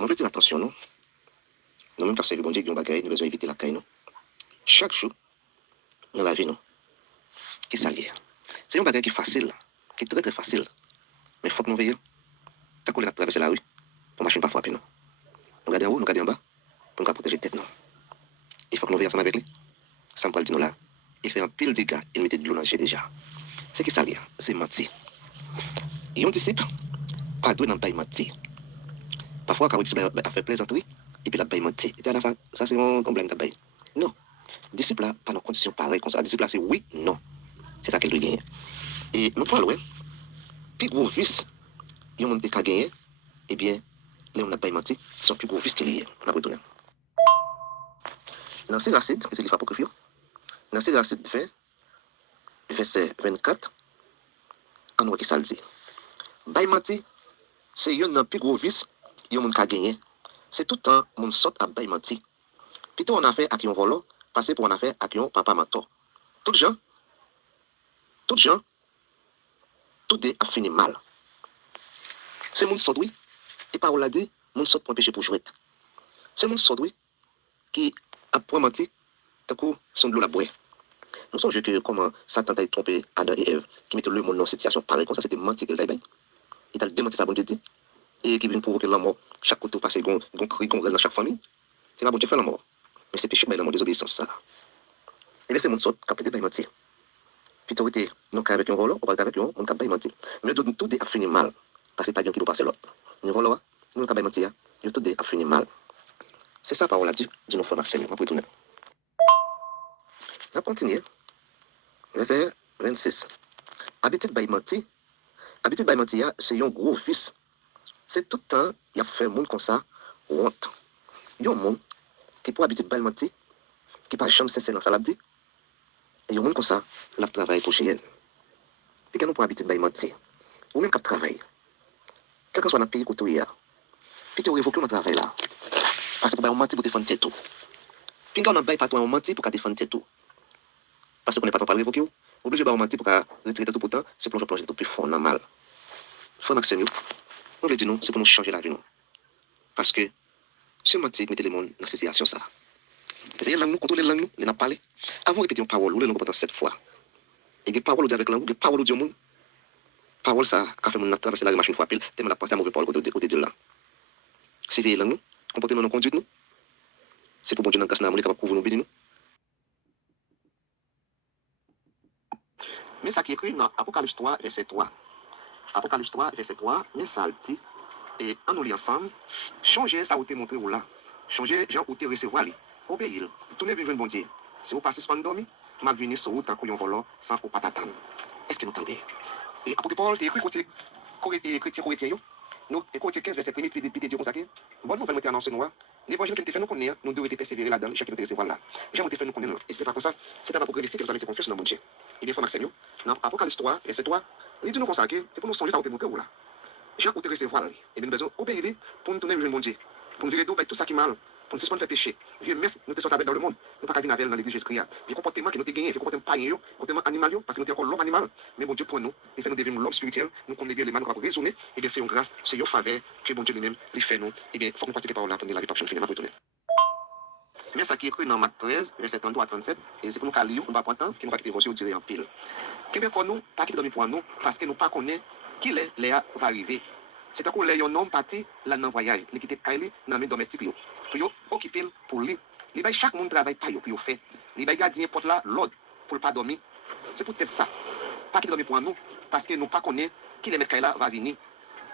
On veut dire attention, non? Nous même parce que bon Dieu, nous bagaille, nous besoin éviter la caille, non? Chaque jour, dans la vie, non? Qui s'allie. C'est un bagage qui est facile, qui est très très facile. Mais il faut que nous veillions. T'as qu'on a traversé la rue, pour machine pas frapper, non? Nous regardons en haut, nous regardons en bas, pour nous protéger la tête, non? Il faut que nous veillions ensemble avec lui. Ça me parle de nous là. Il fait un pile de dégâts, il mettait de l'eau dans le jet déjà. C'est qui s'allie, c'est mentir. Et un disciple, pas doué dans le bail mentir. Parfois, quand on dit a fait plaisanterie, et puis la bail mentir. Et ça, c'est un blague de bail. Non. Disciple là, pas dans conditions pareilles comme ça. Disciple là, c'est oui, non. C'est ça qu'elle doit gagner. Et nous parlons, puis gros vice, il y a un monde qui a gagné, eh bien, là, on n'a pas menti, son plus gros vice qu'il y a. On a retourné. Dans ces racides, c'est l'IFA Apocryphe, dans ces racides 20, verset 24, on voit qui ça le dit. Bay menti, c'est un plus gros vice, il y a un monde qui a gagné. C'est tout le temps, on saute à bay menti. Puis tout on a fait avec un volant, passer pour un affaire avec un papa mentor. Tout gens, tout est a fini mal. C'est mon saute, oui. Et parole a dit, mon saute pour péché pour jouer. C'est mon saute, oui, qui a point menti, d'un coup, son de l'eau la boue. Nous sommes que comment Satan a trompé Adam et Ève, qui mettent le monde dans une situation pareille, comme ça, c'était menti qu'il a bien. Il a démenti sa bonne dit, et qui vient provoquer la mort. Chaque côté passé, gon cri, gon dans chaque famille. C'est pas bon Dieu fait la mort. Mais c'est péché, mais la mort désobéissance, ça. Et bien, c'est mon saute, qui a peut-être menti. Puis tu été, nous, avec un volant, on va avec un, on n'a pas menti. Mais tout a fini mal. Parce que pas bien qui doit passer l'autre. Nous, volant, nous, n'avons pas menti, tout a fini mal. C'est ça, parole à Dieu, de nos frères Marcel, on va retourner. On va continuer. Verset 26. Habitude by menti, c'est un gros fils. C'est tout le temps, il a fait un monde comme ça, honte. Il y a un monde qui peut habiter by menti, qui pas jamais cesser dans sa labdi. Et il y a un monde comme ça, il a travaillé pour chez elle. Puis quand on peut habiter by menti, ou même qu'il travaille, quel que soit notre pays où tu es, puis tu révoques le travail là. Parce que on menti pour défendre tout. Puis quand on n'a pas on menti pour défendre tout. Parce qu'on n'est pas trop révoqué, obligé de mentir pour retirer tout pourtant, c'est pour plonger tout plus fond, normal. Faut Maxime, on veut dire non, c'est pour nous changer la vie, non. Parce que, si on mentit, mettez les gens dans cette situation, ça. Et langue nous, contrôler langue nous, les n'a parlé. Avant de répéter une parole, ou les langues pendant 7 fois. Et des paroles avec langue, des paroles du monde. Parole ça, quand fait mon attendre, c'est la machine fois pile, tellement la pensée à mauvais parole côté de là. C'est veiller langue nous, comportement nous conduite nous. C'est pour bon Dieu dans le cas, on est capable de couvrir nos bénis nous. Mais ça qui est écrit dans Apocalypse 3, verset 3. Apocalypse 3, verset 3, mais ça le dit. Et en nous lit ensemble, changer ça où te montré ou là. Changer, gens où te recevoir li. Obéir. Tournez vivre bon Dieu. Si vous passez pas dormir, m'a venir sur route en couillon volant sans ou pas t'attendre. Est-ce que nous entendez? Et apôtre Paul, t'es écrit côté chrétien yo. Nous, et côté 15 verset 1er puis Dieu consacré. Bonne nouvelle moi annonce nous. L'évangile qui te fait nous connaître, nous devons persévérer là-dedans, chacun de recevoir là. J'aime te faire nous connaître. Et c'est pas comme ça, c'est dans la progressivité que vous avez fait confiance dans mon Dieu. Et des fois Maxime, dans Apocalypse 3, verset 3, il dit nous consacrer, c'est pour nous songer ça où te montrer ou là. Jean ou te recevoir, et bien nous devons obéir pour nous tourner vers mon Dieu. Pour nous virer d'eau avec tout ça qui est mal, pour nous suspendre faire péché. Vieux messe, nous te sortir avec dans le monde. Nous pas venir avec dans l'église Jésus-Christ. Vieux comportement que nous te gagné, vieux comportement païen, comportement animal, parce que nous sommes encore l'homme animal. Mais bon Dieu pour nous, il fait nous devenir l'homme spirituel, nous connaissons bien les mal, nous pouvons raisonner, et bien c'est une grâce, c'est une faveur que bon Dieu lui-même, il fait nous. Et bien, il faut qu'on pratique par là pour la vie par finir, retourner. Mais ça qui est écrit dans Marc 13, verset 33 à 37, et c'est pour nous qu'à lire, on va prendre temps, qui nous va quitter vos yeux, dirait en pile. Que bien pour nous, pas quitter dormir pour nous, parce que nous pas connaissons qui Léa va arriver. C'est à cause de un homme parti là dans le voyage, il quitte Kaili dans les domestiques pour occuper pour lui. Il va chaque monde travaille pas pour faire. Il va garder porte là l'ordre pour pas dormir. C'est peut-être ça. Pas quitter dormir pour nous, parce que nous pas connaissons qui les mettre Kaila va venir.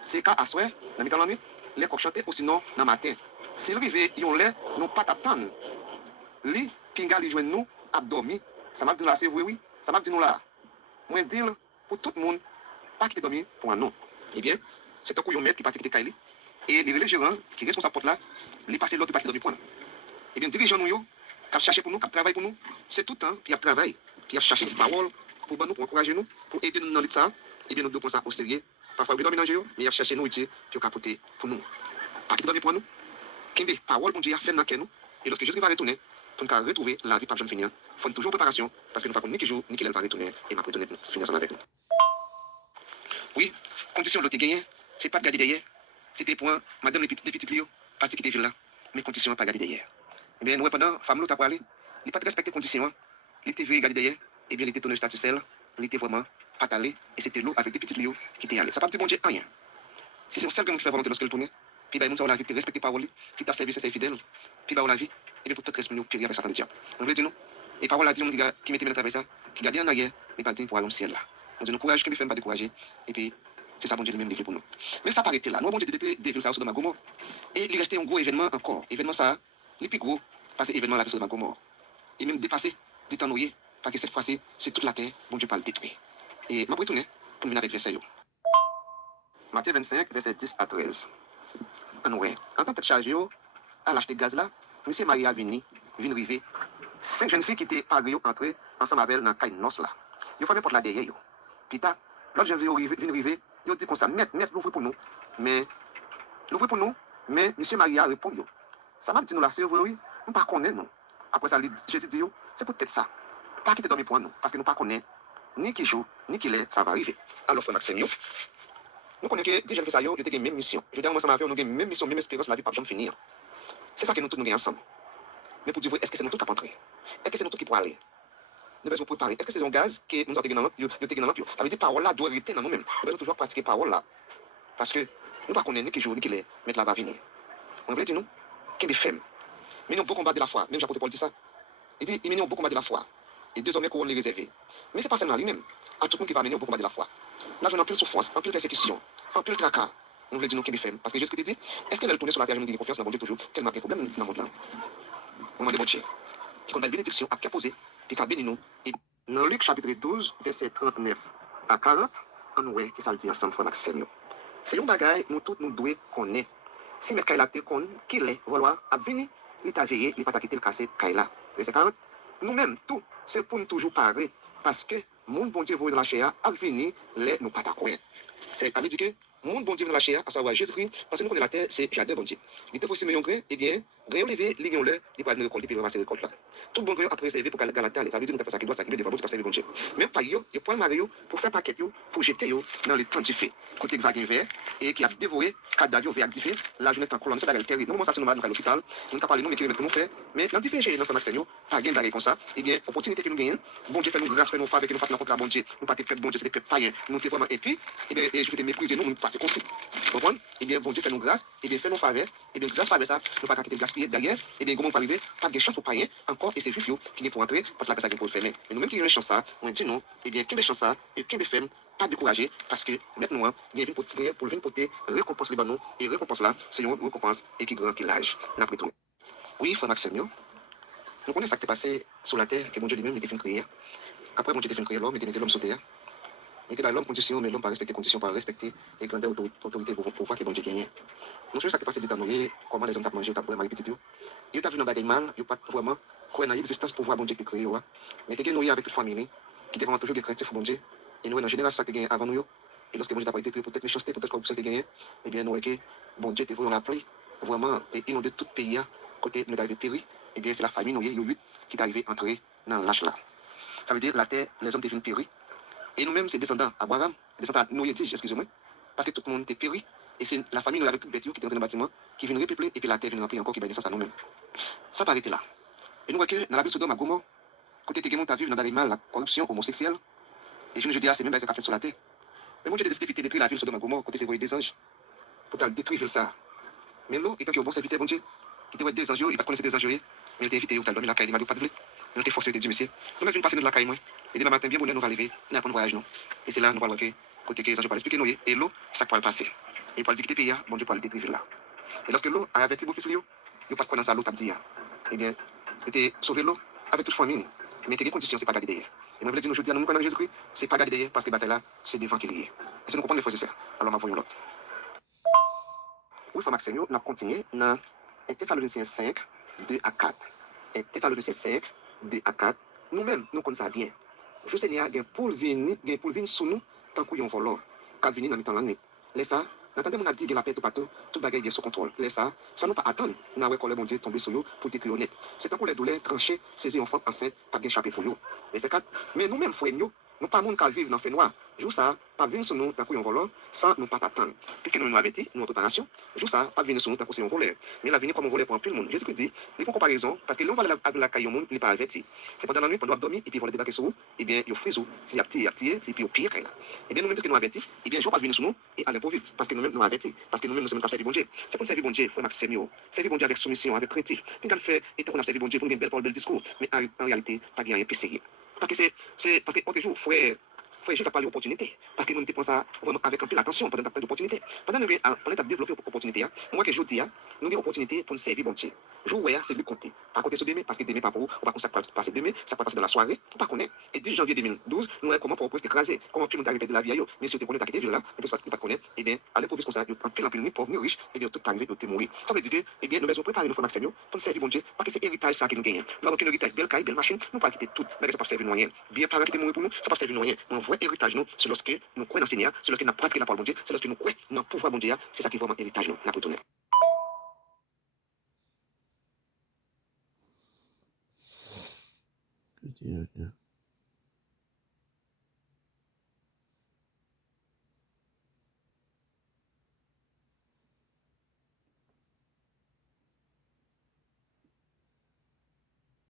C'est quand à soir, dans la nuit, les coqs chantent ou sinon dans le matin. S'il arrive, ils ont l'air, nous pas t'attendre. Lui, Pinga, lui joint nous, à dormir. Ça m'a dit là, c'est oui. Ça m'a dit nous là. Moi, dire pour tout le monde, pas quitter dormir pour nous. Eh bien, c'est un coup de maître qui partit quitter Kaili. Et les gérants qui restent pour sa porte là, les passer l'autre partie dormir pour nous. Eh bien, dirigeants nous, qui cherchent pour nous, qui travaillent pour nous, c'est tout le temps, puis ils travaillent, puis ils cherchent des paroles pour nous, pour encourager nous, pour aider nous dans ça. Eh bien, nous devons ça au sérieux. Parfois, ils dorment dans mais ils cherchent nous, puis ils capoter pour nous. Pas quitter dormir pour nous. Kimbe, parole pour Dieu a fait dans nous. Et lorsque Jésus va retourner, pour nous retrouver la vie par jeune finir, il faut toujours préparation, parce que nous ne savons pas ni quel jour, ni quel va retourner, et m'a retourner finir ensemble avec nous. Oui, condition de l'autre gagné, c'est pas de garder derrière. C'était pour madame les petites Léo. parti quitter ville là, mais conditions pas garder derrière. Eh bien, nous, pendant, femme, l'autre a parlé, il n'a pas respecté les conditions, il était vu garder derrière, eh bien, il était tourné statut sel, il était vraiment pas allé, et c'était l'eau avec des petites lios qui étaient allés. Ça pas dit bon Dieu rien. Si c'est celle qui nous fait volonté lorsqu'elle tourne, puis bah, nous, on a vu, respecter parole, qui t'a servi, c'est fidèle, puis bah, on a vu, et bien, pour tout reste, nous, puis avec Satan de diable. On veut dire nous, et parole a dit, qui mettait à travers ça, qui garde en arrière, mais pas dit pour aller au ciel là. On dit, nous courage, qui ne fait pas décourager, et puis, c'est ça, bon Dieu, lui-même développe pour nous. Mais ça paraît là, nous, bon Dieu, développe ça dans ma gomo, et il restait un gros événement encore. Événement ça, les plus gros, parce que l'événement là, c'est de ma gomo. Et même dépassé, détanoyer, parce que cette fois-ci, c'est toute la terre, bon Dieu, pas le détruire. Et ma retourner, pour venir avec verset. Matthieu 25, verset 10 à 13. Ouais. En tant que chargé, à l'acheter gaz là, M. Maria vini river. 5 jeunes filles qui étaient parées entrées ensemble avec elle dans la noce là. Ils fermé porte là derrière. Puis tard, l'autre jeune vient river, ils ont dit comme ça, mettre l'ouvre pour nous. Mais, l'ouvre pour nous, mais M. Maria répond, yo. Ça m'a dit nous là, c'est vrai, oui, nous ne connaissons pas nous. Après ça, Jésus dit, c'est peut-être ça. Pas quitter dormir pour nous, parce que nous ne connaissons pas ni qui joue, ni qui l'est, ça va arriver. Alors, frère Maxime, nous connaissons que des jeunes qui ont la même mission. Je veux dire, ensemble avec nous, nous avons la même mission, même espérance, la vie pas jamais finir. C'est ça que nous tous nous avons ensemble. Mais pour dire, est-ce que c'est nous tous qui entrer? Est-ce que c'est nous tous qui pour aller? Nous devons préparer. Est-ce que c'est un gaz qui nous a été dans l'autre? Ça veut dire que parole là doit rester dans nous-mêmes. Nous devons toujours pratiquer parole là. Parce que nous ne connaissons ni qui joue, ni qui l'est, mais là va venir. On veut dire nous, qui est femme. Mais nous avons beaucoup combattre de la foi. Même Jean-Paul dit ça. Il dit, il mène beaucoup combattre de la foi. Et désormais, qu'on les réserver. Mais ce n'est pas seulement lui-même. À tout le monde qui va mener au combat de la foi. Là, je n'ai en pile souffrance, en pile persécution, en pile tracas. On veut dire nous qui les faisons. Parce que Jésus dit, est-ce qu'elle est tournée sur la terre, je nous dis confiance dans mon Dieu toujours, tellement qu'il y a problème dans le monde là. On m'a dit, bon Dieu, qui qu'on a une bénédiction à poser, et qu'à bénir nous. Et dans Luc chapitre 12, verset 39 à 40, on nous voit qui ça le dit ensemble, frère Maxime. C'est un bagage, nous tous nous devons connaître. Si mettre Kaila te connaît, qu'il est, voilà, à venir, il t'a veillé, il va pas quitter le cassé Kaila. Verset 40. Nous-mêmes, tout, c'est pour nous toujours parler. Parce que mon bon Dieu voit dans la chair, à venir, les nous pas d'accord. C'est à dire que mon bon Dieu dans la chair, à savoir Jésus-Christ, parce que nous connaissons la terre, c'est Jardin bon Dieu. Il était possible de grain, et bien, grain levé, ligon le, il va nous récolter, puis il va ramasser récolte là. Tout bon grain a préservé pour Galata, ça veut dire que nous avons ça qui doit s'acquitter, des servir bon Dieu. Même pas yo, il prend Mario pour faire paquet yo, pour jeter yo dans les temps du feu. Côté vague vert, et qui a dévoré, cadavre vert activé, la journée en colonne, c'est la terrible. Nous, ça c'est normal, nous à l'hôpital, nous avons parlé nous, mais qui nous faire, mais dans différents jeux, notre Maxime, pas gain vague comme ça, et bien, opportunité que nous gagnons, bon Dieu fait nous grâce, fait nous faveur, que nous faisons contre bon Dieu, nous pas être bon Dieu, c'est des peuples païens, nous sommes vraiment épis, et bien, je vais mépriser nous passer comme ça. Vous comprenez? Et bien, bon Dieu fait nous grâce, et bien, fait nous faveur, et bien, grâce faveur ça, nous pas quitter gaspiller derrière, et bien, comment arriver, pas de chance pour païens, encore, et c'est juste qui est pour entrer, parce que la personne qui peut le fermer. Mais nous-mêmes qui avons chance ça, on dit non, et bien, qui a chance ça, et qui a fait, pas décourager, parce que maintenant, il y a une pour venir porter récompense les ballons, et récompense là, c'est une récompense et qui grand qui l'âge. Oui, frère Maxime, nous connaissons ce qui est passé sur la terre, que mon Dieu lui-même était fait créer. Après, mon Dieu était fait créer l'homme, il était l'homme sur terre. Il était l'homme condition, mais l'homme pas respecté conditions, pas respecté les grandes autorités pour voir que bon Dieu gagnait. Nous savons ce qui est passé d'étanoyer, comment les hommes t'ont mangé, t'ont vraiment répété. Il t'a vu dans le mal, il pas vraiment quoi dans l'existence pour voir bon Dieu qui créé. Mais t'es gagné avec toute famille, qui était vraiment toujours des chrétiens pour bon Dieu. Et nous, dans la génération, ça t'es gagné avant nous. Et lorsque bon Dieu t'a pas été peut-être méchanceté, peut-être corruption t'es gagné, eh bien, nous, que bon Dieu t'es vraiment appelé, vraiment, t'es inondé tout le pays, côté nous d'arriver péri, eh bien, c'est la famille, nous, il y a 8 qui est arrivé entrer dans l'âge là. Ça veut dire, la terre, les hommes deviennent péri. Et nous-mêmes, c'est descendants Abraham, descendants Noé, excusez-moi, parce que tout le monde était péri. Et c'est la famille, nous, avec toute bête qui est entrée dans le bâtiment, qui vient repeupler, et puis la terre vient remplir encore, qui va naissance à nous-mêmes. Ça peut arrêter là. Et nous voyons que dans la ville Sodome à Gomorrhe, côté Téguémon, tu as vu dans le mal, la corruption homosexuelle. Et je dis, c'est même ce qu'a fait sur la terre. Mais moi, j'ai décidé de détruire la ville Sodome à Gomorrhe, côté de des anges, pour détruire ça. Mais là, étant qu'il y a un bon serviteur, bon Dieu, il était des anges, il ne connaissait des anges, mais il était invité, il a dormi la caille, il m'a dit, pas de blé. Il était forcé de dire, monsieur. Nous avons passé de la caille, moi. Et demain matin, bien, on va arriver, on a un voyage, non. Et c'est là, nous allons voir côté que les anges vont expliquer, nous, et l'eau, ça peut le passer. Et pour le dire que pays, bon Dieu, pour le détruire là. Et lorsque l'eau a averti vos fils, il n'y a pas de quoi dans ça, l'eau t'a dit, eh bien, il était sauvé l'eau avec toute famille. Mais il y a des conditions, c'est pas garder derrière. Et moi, je veux dire, nous, je dis à nous, quand Jésus-Christ, c'est pas garder derrière, parce que la bataille là, c'est devant qu'il y est. Et si nous comprenons les frères et sœurs, alors, voyons l'autre. Oui, frère Maxime, on a continué dans Thessaloniciens 5, 2 à 4. Et Thessaloniciens 5, 2 à 4, nous-mêmes, nous connaissons ça bien. Le Seigneur a pour venir sous nous, tant qu'on y a un voleur, qui venir dans le temps de la nuit. Laisse ça, n'entendez mon dit que la paix tout partout, tout bagaille est sous contrôle. Laisse ça, ça nous pas attendre, nous avons collé mon Dieu tomber sur nous pour détruire honnête. C'est tant pour les douleurs tranchées, saisir enfants enceintes, pas d'échapper pour nous. Mais c'est 4. Mais nous-mêmes, frères, nous pas monde qui vivent dans le fait noir, Jour ça, pas venir sur nous, t'as un voleur, sans nous pas t'attendre. Qu'est-ce que nous avons dit, nous en préparation? Jour ça, pas venir sur nous, t'as un voleur. Mais la venir comme un voleur pour un peu le monde. Jésus dit, il faut comparaison, parce que l'on va avec la caille au monde, il n'est pas averti. C'est pendant la nuit, pendant dormir, et puis voler débarquer sur vous, et bien, il frise, s'il y a petit, c'est puis au pire, et bien, nous-mêmes, parce que nous avertis, et bien, je ne vais pas venir sur nous, et à l'improviste, parce que nous-mêmes, nous avertis, parce que nous-mêmes, nous sommes servir bon Dieu. C'est pour servir bon Dieu, il faut servir bon Dieu avec soumission, avec crainte. Puis, quand fait, et on a servi bon Dieu pour une belle parole, bel discours, mais en réalité, pas rien, puis sérieux. Parce que c'est, parce que, autre jour, frère, je vais parler d'opportunité. Parce que nous ne pensons vraiment avec un peu l'attention pendant la d'opportunité. Pendant que nous avons développé l'opportunité, moi que je dis, nous avons l'opportunité pour nous servir bon Dieu. Jouer, c'est lui compter. Pas compter sur demain, parce que demain, pas pour vous, ou pas qu'on ça passer demain, ça peut passer dans la soirée, pour pas connaître. Et 10 janvier 2012, nous avons comment pour écraser, comment puis nous arriver de la vie, mais si tu connais ta quête là, et puis pas connaître, et bien, à l'improviste comme ça, en pile, ni pauvre, ni riche, et bien, tout arrivé, tout mourir. Ça veut dire que, eh bien, nous devons préparer nos frères Maxime pour nous servir bon Dieu, parce que c'est héritage ça que nous gagnons. Nous avons un héritage, belle caille, belle machine, nous pas quitter tout, mais ça pas servir rien. Bien, parents qui mourir pour nous, ça pas servir rien. Un vrai héritage, nous, c'est lorsque nous croyons dans le Seigneur, c'est lorsque nous pratiquons la parole bon Dieu, c'est lorsque nous croyons dans le pouvoir bon Dieu, c'est ça qui est vraiment héritage, nous, la retourner. Good deal, yeah.